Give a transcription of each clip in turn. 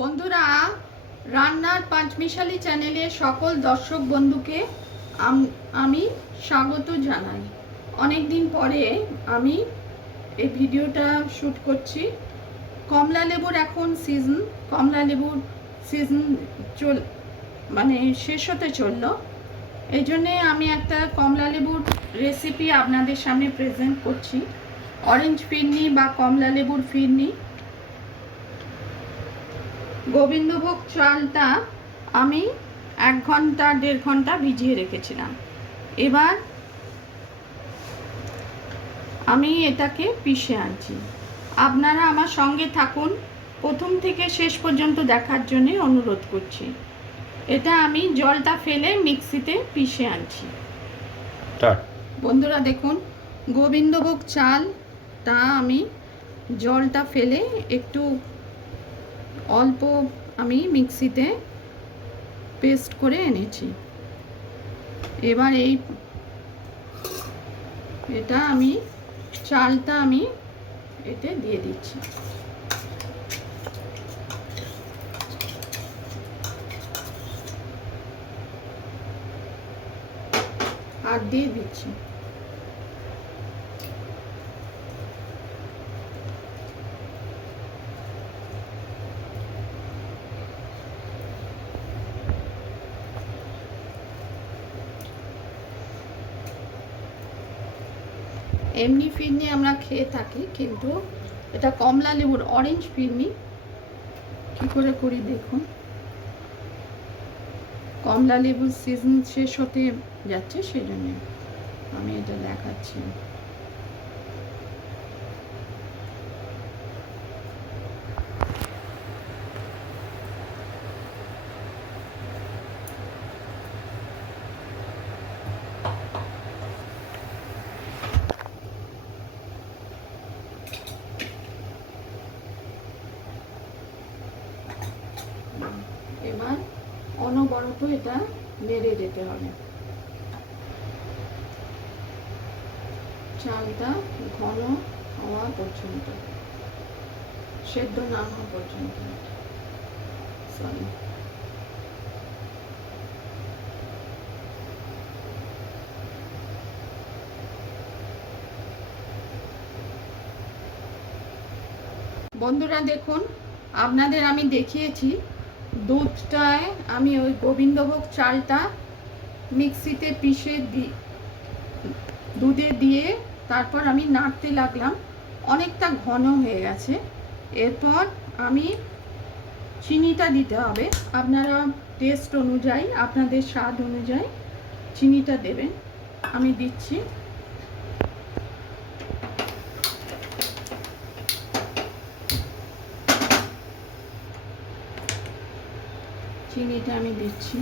বন্ধুরা, রান্নার পাঁচমিশালি চ্যানেলে সকল দর্শক বন্ধুকে আমি স্বাগত জানাই। অনেক দিন পরে আমি এই ভিডিওটা শ্যুট করছি। কমলা লেবুর এখন সিজন, কমলা লেবুর সিজন শেষ হতে চললো। এই জন্যে আমি একটা কমলা লেবুর রেসিপি আপনাদের সামনে প্রেজেন্ট করছি। অরেঞ্জ ফিরনি বা কমলা লেবুর ফিরনি। গোবিন্দভোগ চালটা আমি 1 ঘন্টা 1.5 ঘন্টা ভিজিয়ে রেখেছিলাম। এবার আমি এটাকে পিষে আনছি। আপনারা আমার সঙ্গে থাকুন, প্রথম থেকে শেষ পর্যন্ত দেখার জন্য অনুরোধ করছি। এটা আমি জলটা ফেলে মিক্সিতে পিষে আনছি। বন্ধুরা দেখুন, গোবিন্দভোগ চালটা আমি জলটা ফেলে একটু অল্প আমি মিক্সিতে পেস্ট করে এনেছি। এবার এটা আমি চালটা আমি এতে দিয়ে দিচ্ছি। আর দিয়ে দিচ্ছি। এমনি ফিরনি আমরা খেয়ে থাকি, কিন্তু এটা কমলা লেবুর অরেঞ্জ ফিরনি। কি করে করি দেখুন। কমলা লেবুর সিজন শেষ হতে যাচ্ছে, সেই জন্য আমি এটা দেখাচ্ছি। এবার অনবরত এটা নেড়ে যেতে হবে। চালটা ঘন হওয়া পর্যন্ত, সেদ্ধ না হওয়া পর্যন্ত। সরি, বন্ধুরা দেখুন, আপনাদের আমি দেখিয়েছি দুধটায় আমি ওই গোবিন্দভোগ চালটা মিক্সিতে পিষে দুধে দিয়ে তারপর আমি নাড়তে লাগলাম। অনেকটা ঘন হয়ে গেছে। এরপর আমি চিনিটা দিতে হবে। আপনারা টেস্ট অনুযায়ী, আপনাদের স্বাদ অনুযায়ী চিনিটা দেবেন। আমি দিচ্ছি। চিনিটা আমি দিচ্ছি।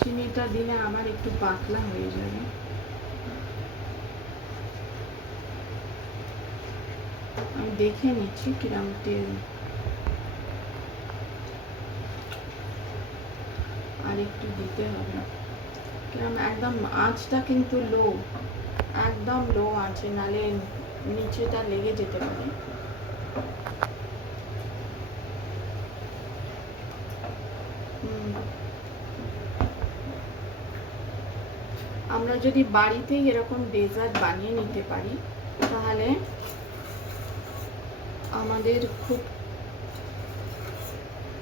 চিনিটা দিলে আবার একটু পাতলা হয়ে যাবে। আমি দেখে নিচ্ছি কিরম তেল। আর একটু দিতে হবে। কিরম একদম আঁচটা কিন্তু লো, একদম লো আছে, নালে নিচেটা লেগে যেতে পারে। আমরা যদি বাড়িতেই এরকম ডেজার্ট বানিয়ে নিতে পারি, তাহলে আমাদের খুব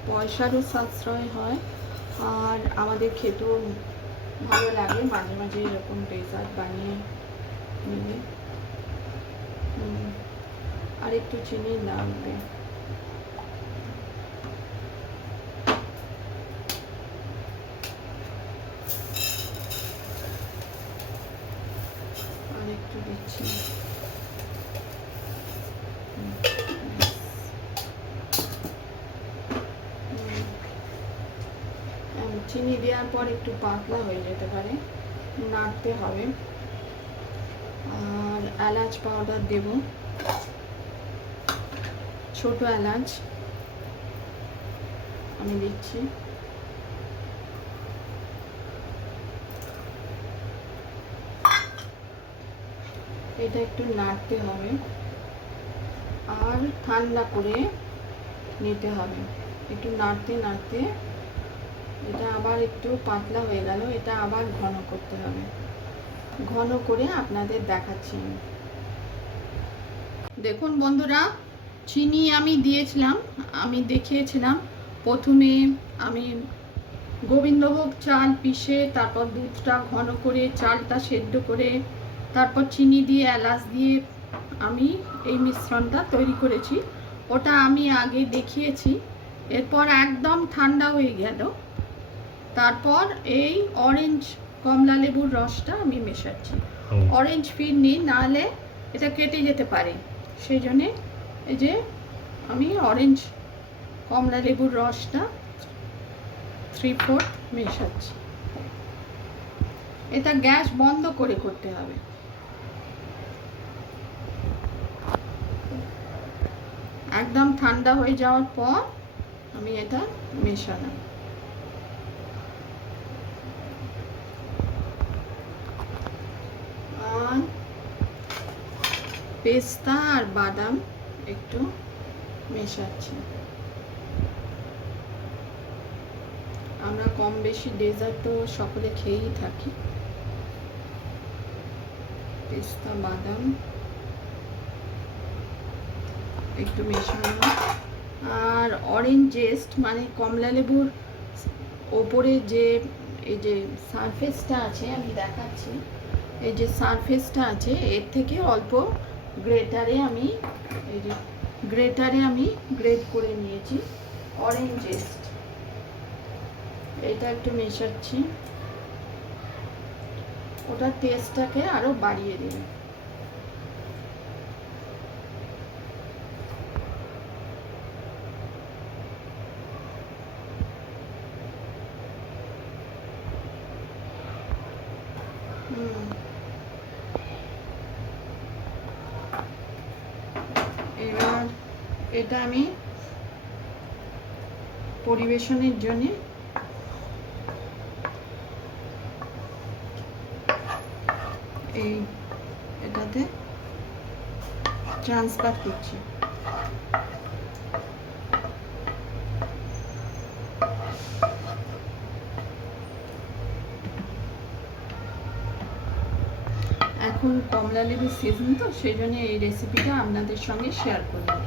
পয়সারও সাশ্রয় হয়, আর আমাদের খেতেও ভালো লাগে। মাঝে মাঝে এরকম ডেজার্ট বানিয়ে নিলে। আর একটু চিনি লাগবে। আর একটু দিচ্ছি। চিনি দেওয়ার পর একটু পাতলা হয়ে যেতে পারে, নাড়তে হবে। আর এলাচ পাউডার দেব, ছোট এলাচ আমি দিচ্ছি। এটা একটু নাড়তে হবে। আর ঠান্ডা করে নিতে হবে। একটু নাড়তে নাড়তে এটা আবার একটু পাতলা হয়ে গেল, এটা আবার ঘন করতে হবে। ঘন করে আপনাদের দেখাচ্ছি। দেখুন বন্ধুরা, চিনি আমি দিয়েছিলাম, আমি দেখিয়েছিলাম। প্রথমে আমি গোবিন্দভোগ চাল পিষে, তারপর দুধটা ঘন করে, চালটা সেদ্ধ করে, তারপর চিনি দিয়ে এলাচ দিয়ে আমি এই মিশ্রণটা তৈরি করেছি। ওটা আমি আগে দেখিয়েছি। এরপর একদম ঠান্ডা হয়ে গেল, তারপর এই অরেঞ্জ কমলা লেবুর রসটা আমি মেশাচ্ছি। অরেঞ্জ ফিরনি, নাহলে এটা কেটে যেতে পারে, সেই জন্যে এই যে আমি অরেঞ্জ কমলা লেবুর রসটা 3/4 মেশাচ্ছি। এটা গ্যাস বন্ধ করে করতে হবে। একদম ঠান্ডা হয়ে যাওয়ার পর আমি এটা মেশালাম। আর পেস্তা আর বাদাম একটু মেশাচ্ছি। আমরা কম বেশি ডেজার্ট তো সকলে খেয়েই থাকি। পেস্তা বাদাম একটু মেশানো। আর অরেঞ্জ জেস্ট মানে কমলা লেবুর ওপরে যে এই যে সারফেসটা আছে, আমি দেখাচ্ছি। এই যে সারফেসটা আছে, এর থেকে অল্প গ্রেটারে আমি গ্রেট করে নিয়েছি অরেঞ্জ জেস্ট। এটা একটু মেশাচ্ছি, ওটা টেস্টটাকে আরো বাড়িয়ে দেবে। এবার এটা আমি পরিবেশনের জন্য এটাতে ট্রান্সফার করছি। এখন কমলা লেবুর সিজন তো, সেই জন্য এই রেসিপিটা আপনাদের সঙ্গে শেয়ার করলাম।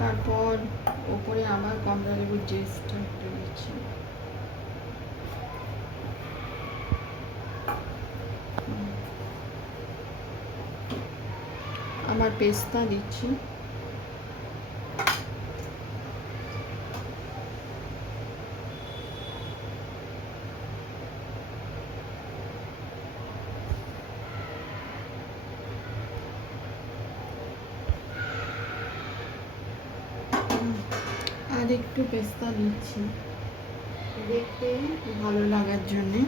তারপর ওপরে আবার কমলা লেবুর জেস্টটা একটু দিচ্ছি। আমার পেস্তা দিচ্ছি। আর একটু পেস্তা দিচ্ছি দেখতে ভালো লাগার জন্যে।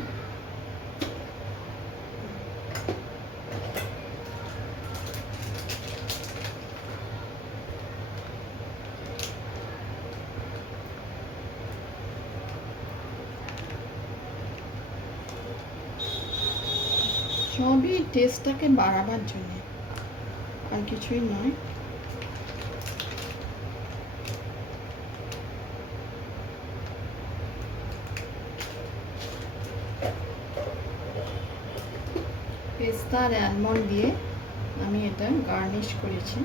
সবই টেস্টটাকে বাড়াবার জন্য, আর কিছুই নয়। পেস্তা আর অ্যালমন্ড দিয়ে আমি এটা গার্নিশ করেছি।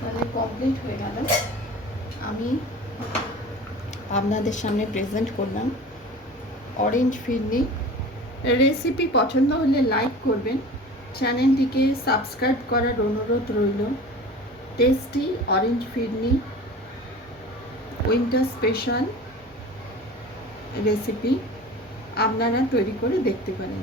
তাহলে কমপ্লিট হয়ে গেল। আমি আপনাদের সামনে প্রেজেন্ট করলাম অরেঞ্জ ফিরনি রেসিপি। পছন্দ হলে লাইক করবেন, চ্যানেলটিকে সাবস্ক্রাইব করার অনুরোধ রইল। টেস্টি অরেঞ্জ ফিরনি উইন্টার স্পেশাল রেসিপি আপনারা তৈরি করে দেখতে পারেন।